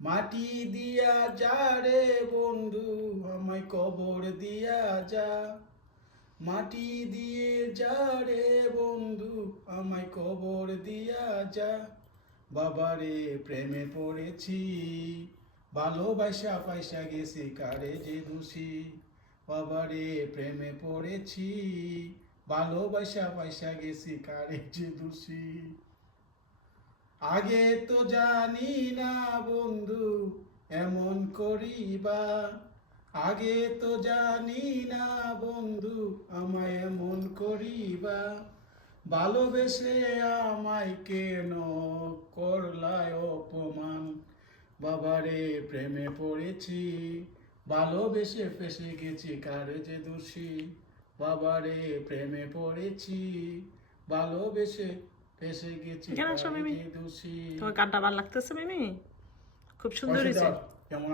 মাটি দিয়া যা রে বন্ধু আমায় কবর দিয়া যা, মাটি দিয়ে যা রে বন্ধু আমায় কবর দিয়া যা। বাবারে প্রেমে পড়েছি, ভালোবাসা পয়সা গেছি কারে যে দোষী। বাবারে প্রেমে পড়েছি, ভালোবাসা পয়সা গেছি কারে যে দোষী। আগে তো জানি না বন্ধু এমন করিবা, আগে তো জানি না বন্ধু আমায় এমন করিবা। ভালোবেসে আমায় কেন করলায় অপমান। বাবারে প্রেমে পড়েছি, ভালোবেসে ফেসে গেছি কারে যে দোষী। বাবারে প্রেমে পড়েছি, ভালোবেসে ফেসে গেছি এখানে আসো কারে মিমি, যে দোষী। তোমার গানটা ভালো লাগতেছে মিমি, খুব সুন্দর হয়েছে। কেমন